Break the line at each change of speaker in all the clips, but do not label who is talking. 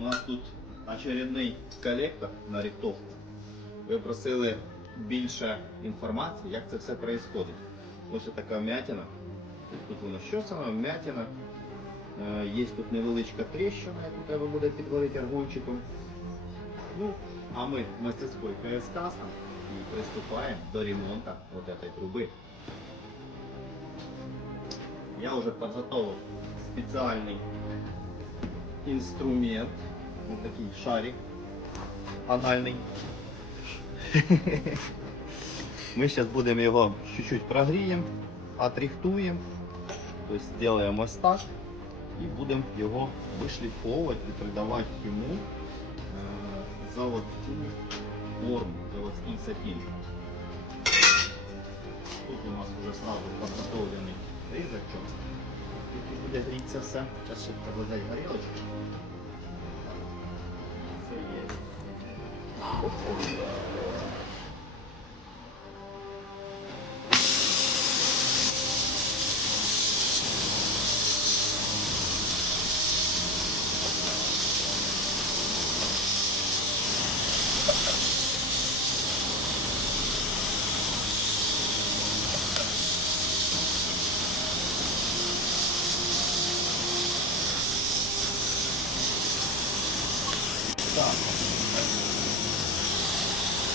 У нас тут очередний колектор на рихтовку. Ви просили більше інформації, як це все відбувається. Ось така вмятина. Тут воно що саме? Вмятина. Е, Є тут невеличка тріщина, яку треба буде підварити аргончиком. Ну, а ми в мастерской КСК і приступаємо до ремонту вот этой трубы. Я уже подготовил специальный инструмент. Вот такой шарик анальный. Мы сейчас будем его чуть-чуть прогреем, отрихтуем, то есть сделаем вот так и будем его вышлифовывать и придавать ему э, заводскую форму, заводский сапин. Тут у нас уже сразу подготовленный ризочок. Тут буде гріться все. Зараз ще треба взяти горілочку. 있어요 이게 어, 어.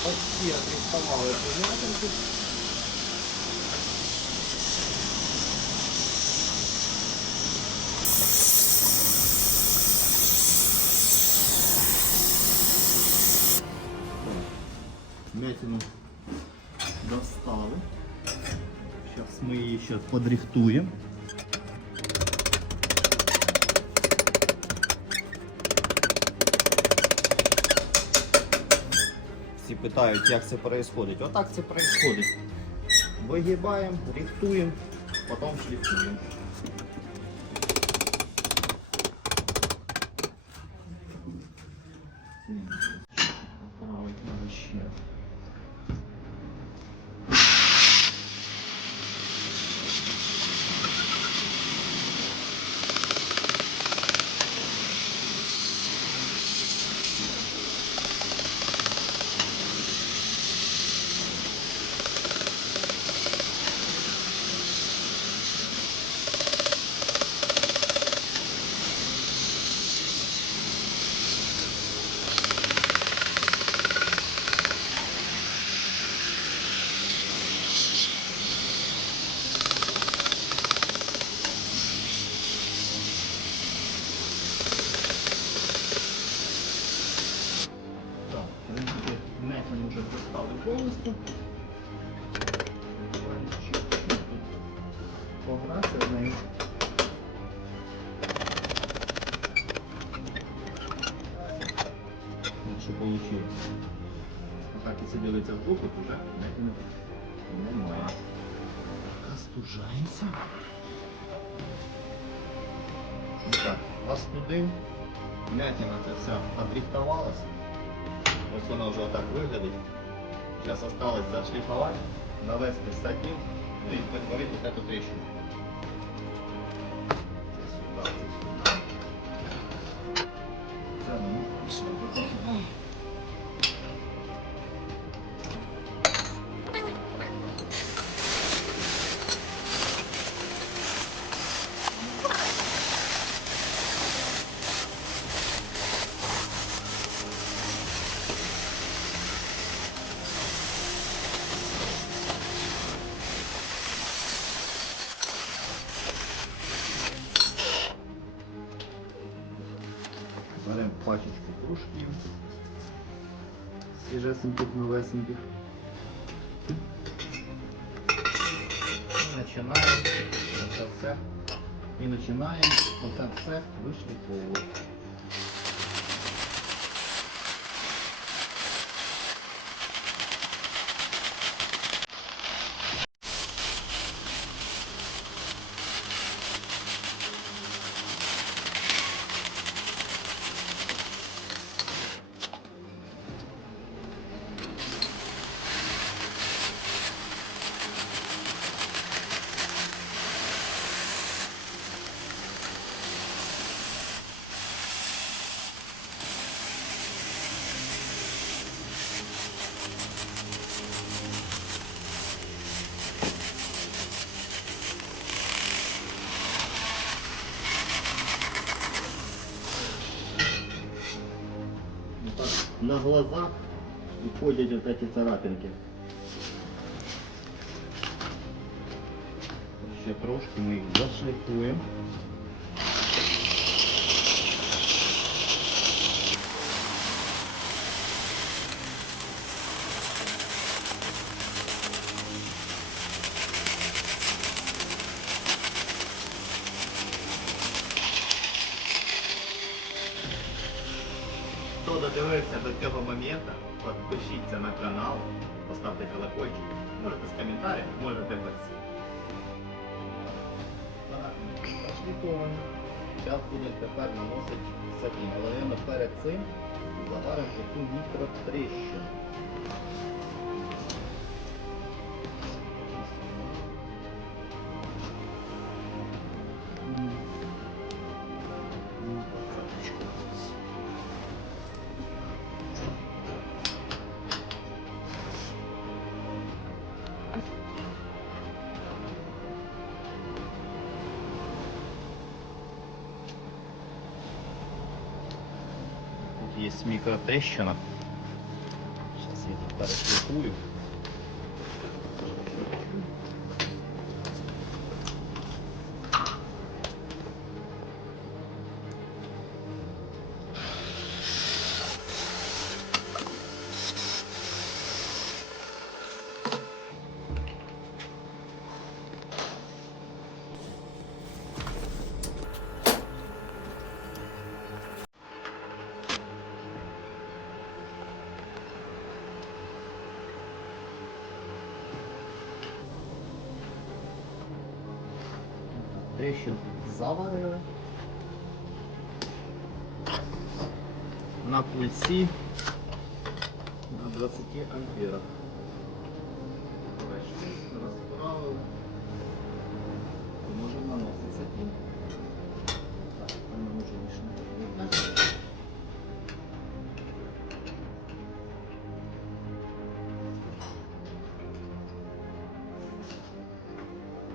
Почти отрихтовали цю м'ятинку. Мятину достали. Сейчас мы ее сейчас подрихтуем. Всі питають, як це відбувається. Отак це відбувається. Вигибаємо, рихтуємо, потім шліфуємо. погратися з нею. Ну, Що вийшло. Отак, якщо дивиться в боку, то вже м'ятини немає. Остужаємося. Так, остудив. М'ятина це все отрихтувалася. Ось вона вже отак виглядить. Зараз осталось зашліфувати, навести сатін, ну і перетворити ось цю Пачечку кружків. Свіжесеньких, новесеньких. І починаємо оце все. І починаємо оце все вишліфовувати. на глазах уходять вот эти царапинки. Ще трошки ми їх зашліфуємо. Хто до цього моменту, підпишіться на канал, поставте колокольчик, можете з коментарями, можете без. Так, зашліфовані. Зараз будемо тепер наносити сатін. Але наверное, перед цим заваримо таку мікротріщину. Тут є мікротрещина. Зараз я тут перешліфую. Трещин заварили. На пульсі на 20 амперах. Пройшли, розправили. Можемо наносити сатін. Так, там ми вже лишнє видно.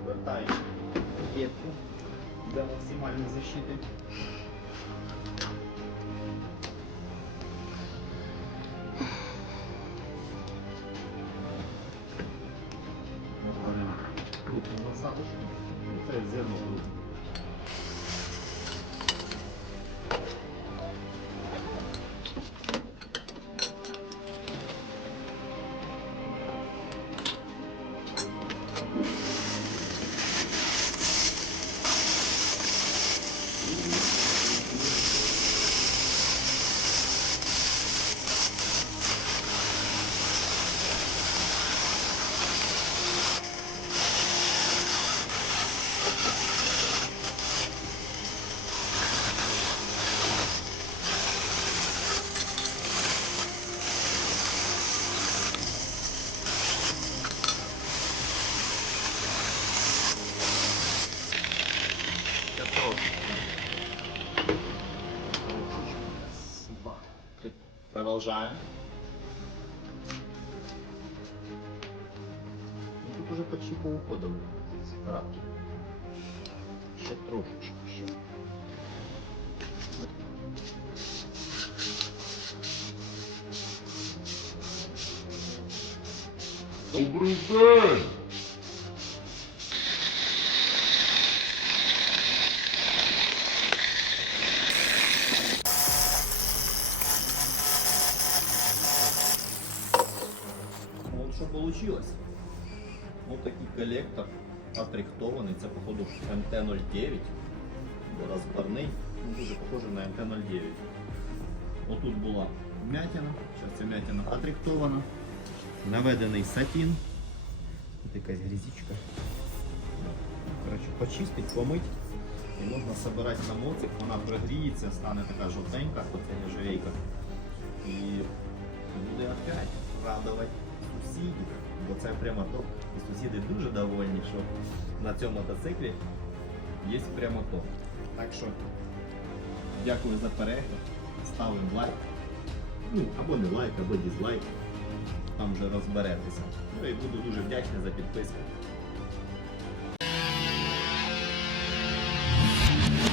Вертаємо петку для максимальной защиты. Продолжаем. Ну, Тут уже почти по уходу царапки. Ще трошечки ще.
Добрий день!
получилось. Ось такий колектор отрихтований. Це походу МТ-09. Бо розборний. Ну, дуже похоже на МТ-09. Отут була вмятина. Зараз ця м'ятина отрихтована. Наведений сатін. Тут якась грізічка. Коротше, почистить, помить. І можна збирати на моцик, вона прогріється, стане така жовтенька, оця нержавейка. І буде опять радувати Сусідів, бо це прямо топ. І сусіди дуже довольні, що на цьому мотоциклі є прямо топ. Так що дякую за перегляд, ставимо лайк. Ну, або не лайк, або дизлайк. Там вже розберетеся. Ну і буду дуже вдячний за підписку.